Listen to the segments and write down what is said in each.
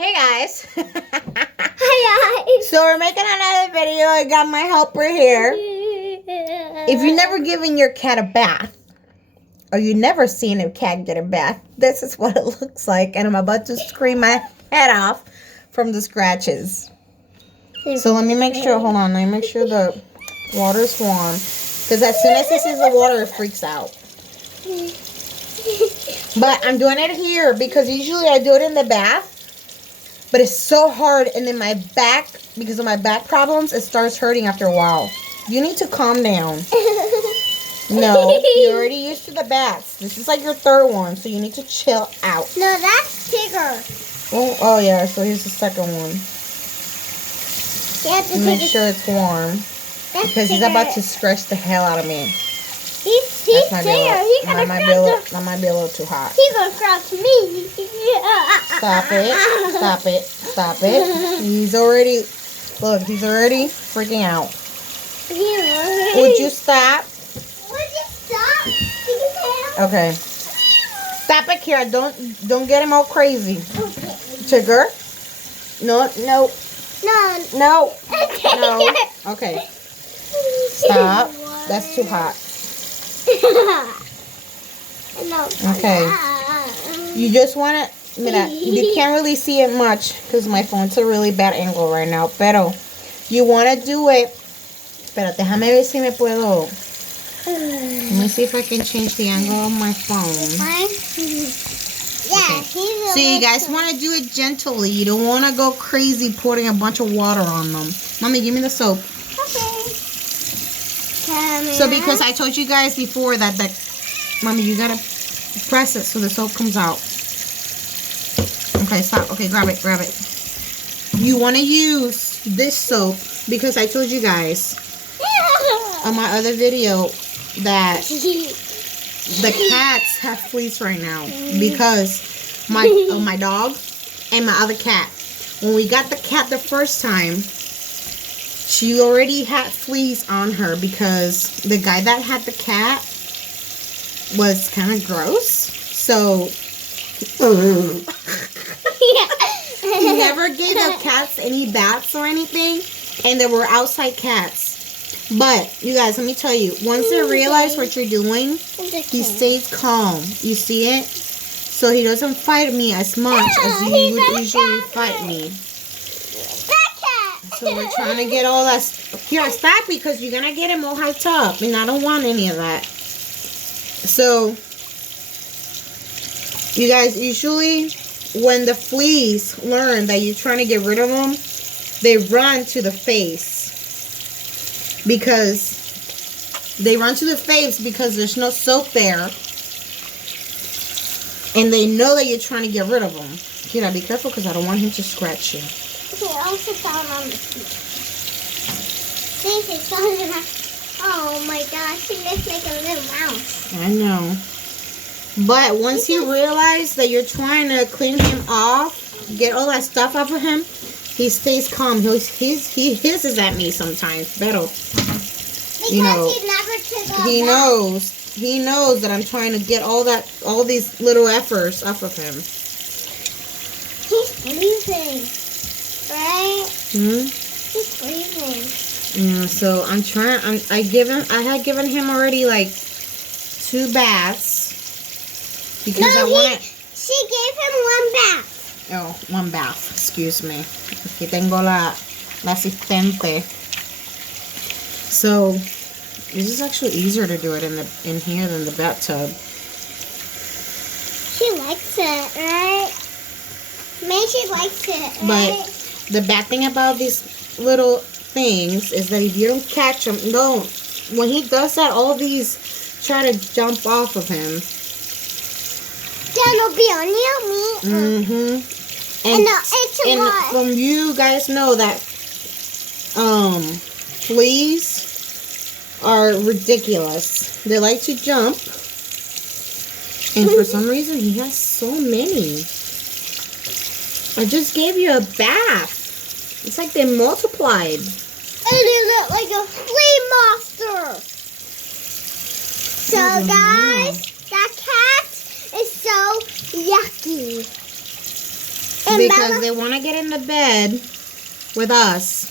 Hey guys. Hi guys. So we're making another video. I got my helper here. If you've never given your cat a bath, or you've never seen a cat get a bath, this is what it looks like. And I'm about to scream my head off from the scratches. So let me make sure, hold on, let me make sure the water's warm. Because as soon as it sees the water, it freaks out. But I'm doing it here because usually I do it in the bath. But it's so hard, and then my back, because of my back problems, it starts hurting after a while. You need to calm down. No, you're already used to the baths. This is like your third one, so you need to chill out. No, that's bigger. Oh yeah, so here's the second one. You have to Make sure it's warm. Because he's about to stretch the hell out of me. He's That there. might be a little too hot. He's gonna scratch me. Stop it. Stop it. Stop it. He's already freaking out. Would you stop? Would you stop? Okay. Stop it, Kira. Don't get him all crazy. Okay. Trigger. No. No. Okay. Stop. That's too hot. No. Okay. You just want to, mira, you can't really see it much because my phone's a really bad angle right now. Pero you want to do it. Pero déjame ver si me puedo. Let me see if I can change the angle of my phone. Yeah. Okay. So you guys want to do it gently. You don't want to go crazy pouring a bunch of water on them. Mommy, give me the soap. Okay. So because I told you guys before that Mommy, you gotta press it so the soap comes out. Okay, stop. Okay, grab it. You want to use this soap because I told you guys on my other video that the cats have fleas right now because my dog and my other cat. When we got the cat the first time, she already had fleas on her because the guy that had the cat was kind of gross. So he never gave the cats any baths or anything, and they were outside cats. But you guys, let me tell you, once they realize what you're doing, he stays calm. You see it? So he doesn't fight me as much as he would usually fight me. So we're trying to get all that. Here, stop because you're gonna get him all hyped up, and I don't want any of that. So, you guys, usually when the fleas learn that you're trying to get rid of them, they run to the face because there's no soap there, and they know that you're trying to get rid of them. Kira, be careful because I don't want him to scratch you. Okay, I'll sit down on the seat. Oh my gosh, he looks like a little mouse. I know. But once he realizes that you're trying to clean him off, get all that stuff off of him, he stays calm. He hisses at me sometimes, pero you know, he knows that I'm trying to get all these little efforts off of him. He's breathing, right? He's breathing. Yeah, so I'm trying. I had given him already like 2 baths because she gave him 1 bath. Oh, 1 bath. Excuse me. Aquí tengo la asistente. So this is actually easier to do it in here than the bathtub. She likes it, right? Maybe she likes it, right? But the bad thing about these little things is that if you don't catch them, when he does that, all these try to jump off of him. Then it'll be on you, And from you guys know that fleas are ridiculous. They like to jump, and for some reason he has so many. I just gave you a bath. It's like they multiplied. And they look like a flea monster. So guys, that cat is so yucky. because they want to get in the bed with us.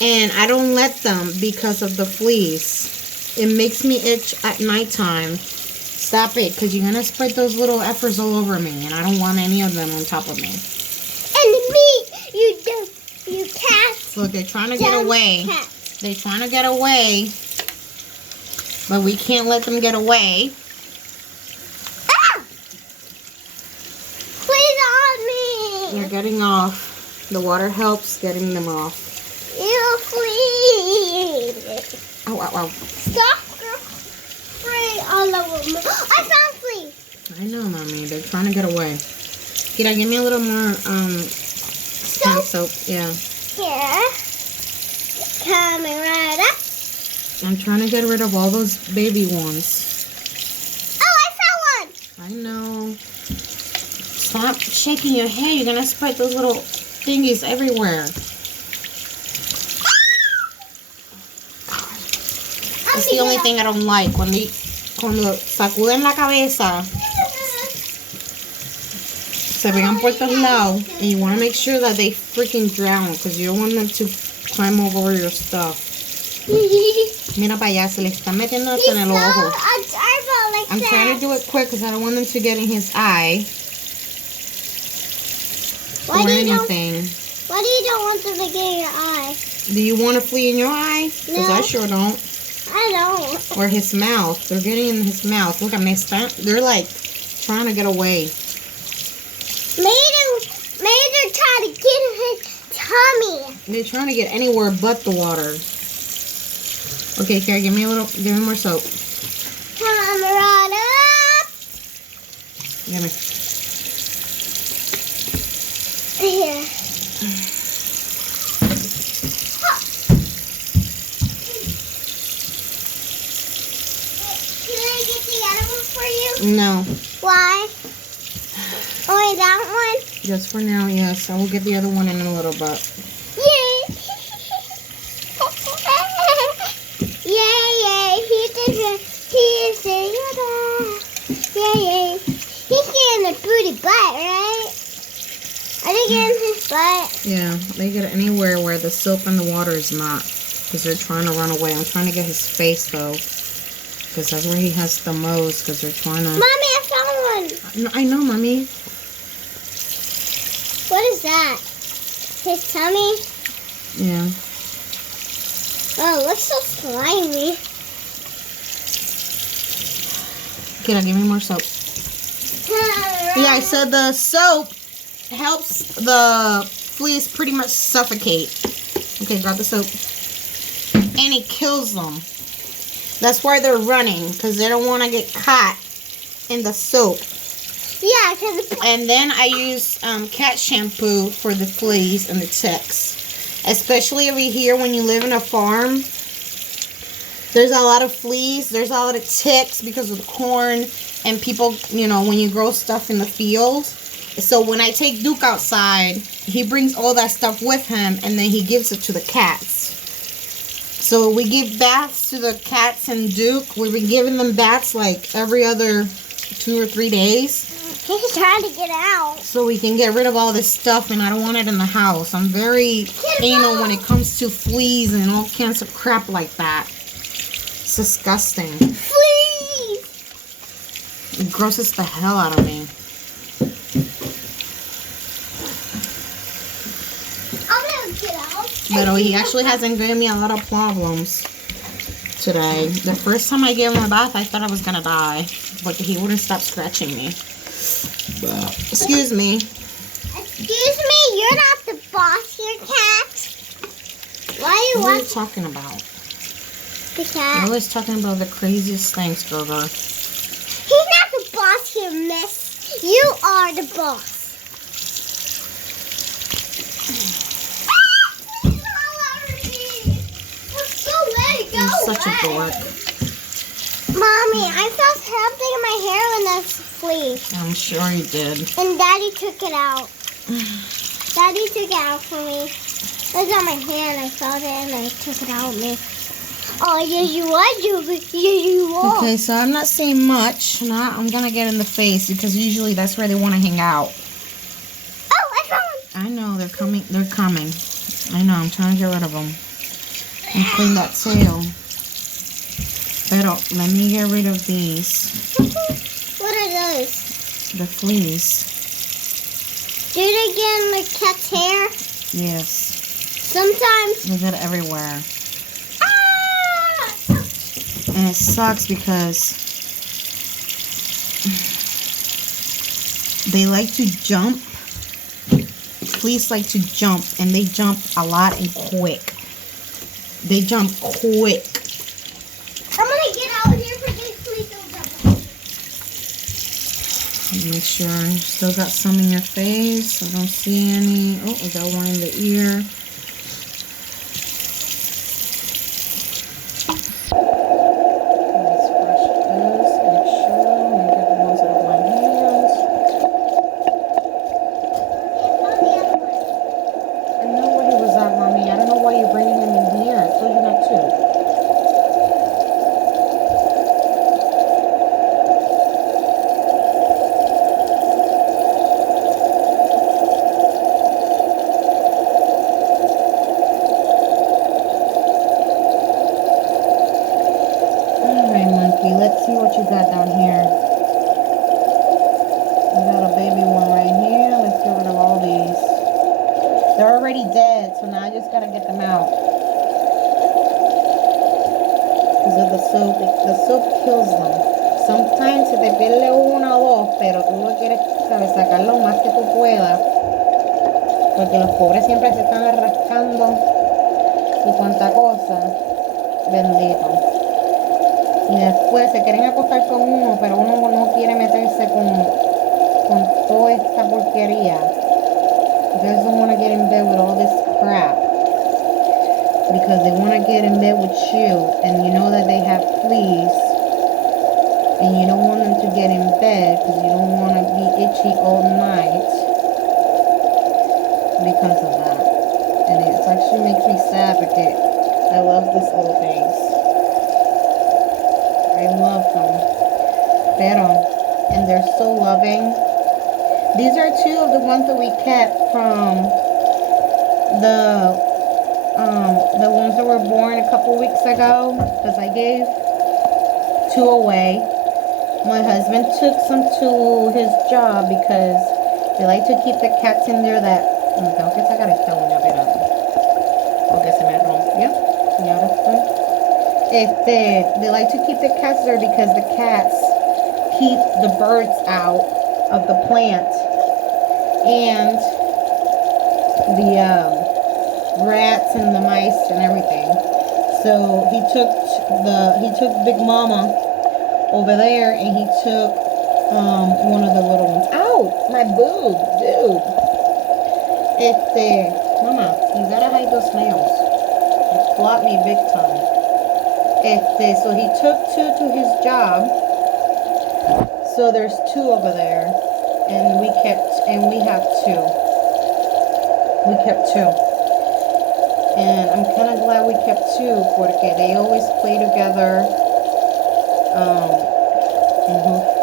And I don't let them because of the fleas. It makes me itch at nighttime. Stop it, because you're going to spread those little effers all over me. And I don't want any of them on top of me. And me, you cats. Look, they're trying to get away. Cats. They're trying to get away. But we can't let them get away. Ah! Please on me. They're getting off. The water helps getting them off. You please. Ow, ow, ow. Stop spraying all over me. I found flea. I know, Mommy. They're trying to get away. Kira, give me a little more hand soap. Yeah. Here. Coming right up. I'm trying to get rid of all those baby ones. Oh, I found one. I know. Stop shaking your head. You're going to spread those little thingies everywhere. That's the only thing I don't like. Cuando sacuden la cabeza, se pegan por todos lados, and you want to make sure that they freaking drown because you don't want them to climb over your stuff. Mira para allá, se le está metiendo hasta en el ojo. I'm trying to do it quick because I don't want them to get in his eye or anything. Why do you don't want them to get in your eye? Do you want a flea in your eye? Because I sure don't. I don't. Or his mouth. They're getting in his mouth. Look, they're like trying to get away. Maybe they're trying to get in his tummy. They're trying to get anywhere but the water. Okay, Kara, give me more soap. Come right up. Give me. Here. Can I get the other one for you? No. Why? Only that one? Just for now, yes. I will get the other one in a little bit. Yay! Yay! He is a yay! He's getting a booty butt, right? Are they getting his butt? Yeah, they get anywhere where the soap and the water is not. Because they're trying to run away. I'm trying to get his face, though. Because that's where he has the most. Because they're trying to... Mommy, I found one. I know, Mommy. What is that? His tummy? Yeah. Oh, it looks so slimy. Kira, give me more soap. Yeah, I said the soap helps the fleas pretty much suffocate. Okay, grab the soap. And it kills them. That's why they're running, because they don't want to get caught in the soap. Yeah, because... And then I use cat shampoo for the fleas and the ticks. Especially over here when you live in a farm. There's a lot of fleas. There's a lot of ticks because of the corn. And people, you know, when you grow stuff in the field. So when I take Duke outside, he brings all that stuff with him. And then he gives it to the cats. So we give baths to the cats and Duke. We've been giving them baths like every other 2 or 3 days. He's trying to get out. So we can get rid of all this stuff, and I don't want it in the house. I'm very anal when it comes to fleas and all kinds of crap like that. It's disgusting. Fleas! It grosses the hell out of me. I'm gonna get out. But he actually hasn't given me a lot of problems today. The first time I gave him a bath, I thought I was going to die. But he wouldn't stop scratching me. Excuse me. Excuse me, you're not the boss here, cat. Why are you What are you watching talking about? the You're cat? always talking about the craziest things, Grover. He's not the boss here, miss. You are the boss. You're such a dork. Mommy, I felt something in my hair when that's flea. I'm sure you did. And Daddy took it out. Daddy took it out for me. It was on my hair and I felt it and I took it out with me. Oh, yes you are, Yes you are. Okay, so I'm not seeing much. Now I'm going to get in the face because usually that's where they want to hang out. Oh, I coming. They're coming. I know. I'm trying to get rid of them and clean that tail. Pero let me get rid of these. What are those? The fleas. Do they get in the cat's hair? Yes. Sometimes. They get everywhere. Ah! And it sucks because they like to jump. Fleas like to jump, and they jump a lot and quick. They jump quick. I'm gonna get out here for these fleas to jump. Make sure you still got some in your face. I don't see any. Oh, we got one in the ear. Let's brush this. Make sure we get the ones that are on hands. I know where he was at, Mommy. I don't know why you're bringing him in here. I told you not to. Alright, monkey. Let's see what you got down here. We got a baby one right here. Let's get rid of all these. They're already dead, so now I just gotta get them out. Because of the soap. The soap kills them. Sometimes se te pierde una o dos, pero tú lo quieres, sabes, sacar lo más que tú puedas. Porque los pobres siempre se están rascando y cuanta cosa. Bendito. Y después se quieren acostar con uno, pero uno no quiere meterse con toda esta porquería. They don't want to get in bed with all this crap. Because they want to get in bed with you, and you know that they have fleas. And you don't want them to get in bed because you don't want to be itchy all night because of that. And it actually makes me sad because I love these little things. I love them. Pero, and they're so loving. These are two of the ones that we kept from the ones that were born a couple weeks ago, because I gave two away. My husband took some to his job because they like to keep the cats in there that... Tengo que sacar esta uña, espérate, porque se me rompió. Y ahora estoy... They like to keep the cats there because the cats keep the birds out of the plant and the rats and the mice and everything. So he took Big Mama over there, and he took one of the little ones. Ow! My boob, dude. Mama, you gotta hide those nails. It blocked me big time. So he took two to his job. So there's two over there, and we have two. We kept two. And I'm kind of glad we kept two, porque they always play together.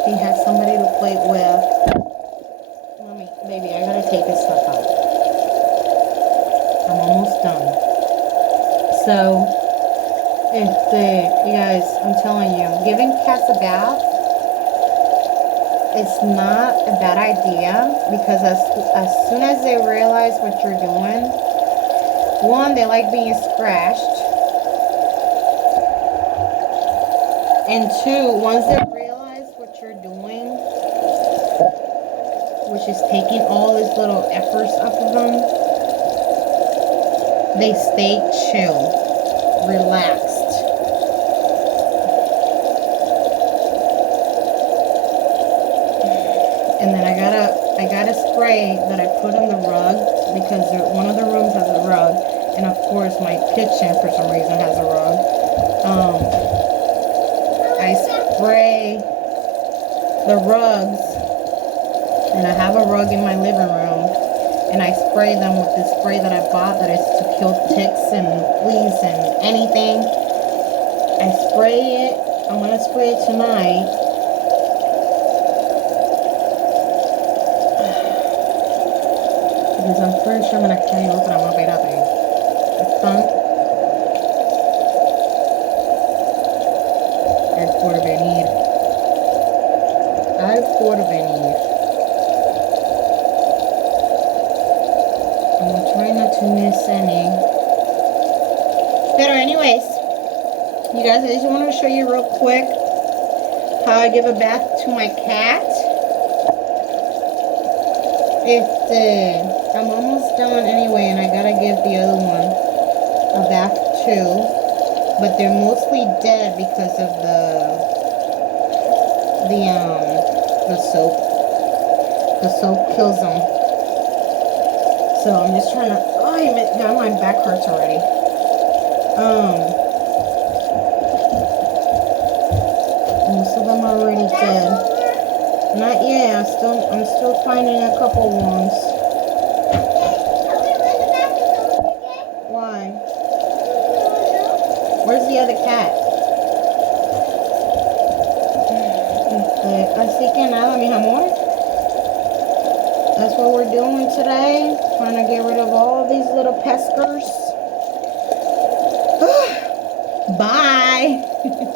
He has somebody to play with. Mommy, baby, I gotta take this stuff out. I'm almost done. So, you guys, I'm telling you, giving cats a bath, it's not a bad idea, because as soon as they realize what you're doing, one, they like being scratched, and two, once they realize what you're doing, which is taking all these little efforts up of them, they stay chill, relaxed. And then I got a spray that I put on the rug, because one of the rooms has a rug, and of course my kitchen for some reason has a rug. I spray the rugs, and I have a rug in my living room, and I spray them with this spray that I bought that is to kill ticks and fleas and anything. I spray it. I'm gonna spray it tonight. Because Because I'm pretty sure me la que hay otra más, espérate. Están al porvenir. Al porvenir. I'm trying not to miss any. But anyways, you guys, I just want to show you real quick how I give a bath to my cat. I'm almost done anyway, and I gotta give the other one a bath too. But they're mostly dead because of the soap. The soap kills them. So I'm just trying to. Oh, God, my back hurts already. Most of them are already dead. Not yet. I'm still finding a couple ones. Why? Where's the other cat? Así que nada, mi amor. That's what we're doing today. Trying to get rid of all these little peskers. Bye.